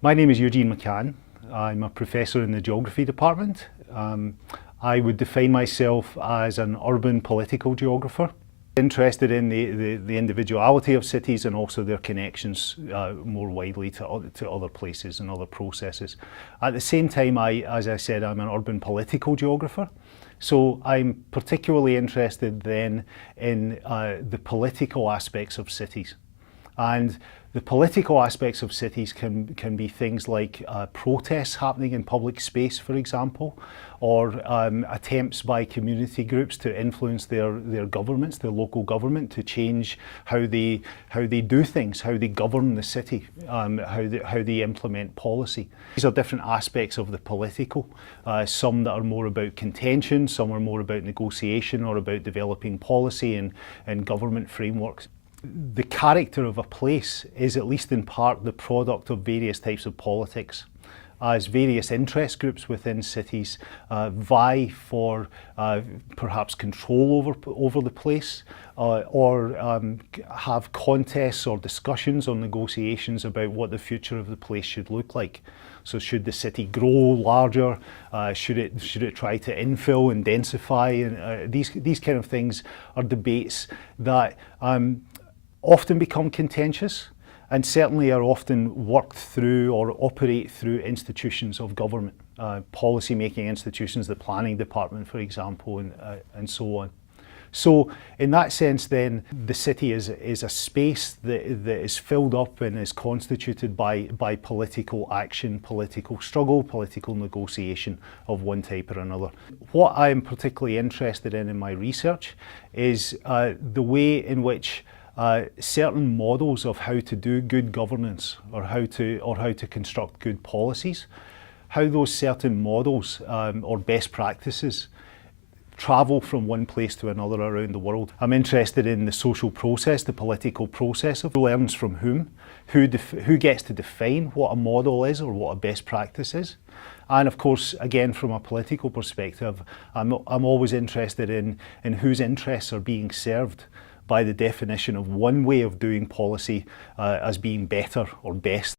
My name is Eugene McCann. I'm a professor in the Geography department. I would define myself as an urban political geographer, interested in the individuality of cities and also their connections more widely to other places and other processes. At the same time, as I said, I'm an urban political geographer. So I'm particularly interested then in the political aspects of cities. And the political aspects of cities can be things like protests happening in public space, for example, or attempts by community groups to influence their governments, their local government, to change how they do things, how they govern the city, how they implement policy. These are different aspects of the political, some that are more about contention, some are more about negotiation or about developing policy and government frameworks. The character of a place is, at least in part, the product of various types of politics, as various interest groups within cities vie for perhaps control over the place or have contests or discussions or negotiations about what the future of the place should look like. So should the city grow larger? Should it try to infill and densify? And these kind of things are debates that often become contentious and certainly are often worked through or operate through institutions of government, policy-making institutions, the planning department, for example, and so on. So in that sense then, the city is a space that is filled up and is constituted by political action, political struggle, political negotiation of one type or another. What I'm particularly interested in my research is the way in which certain models of how to do good governance or how to construct good policies, how those certain models or best practices travel from one place to another around the world. I'm interested in the social process, the political process of who learns from whom, who gets to define what a model is or what a best practice is. And of course, again, from a political perspective, I'm always interested in whose interests are being served by the definition of one way of doing policy as being better or best.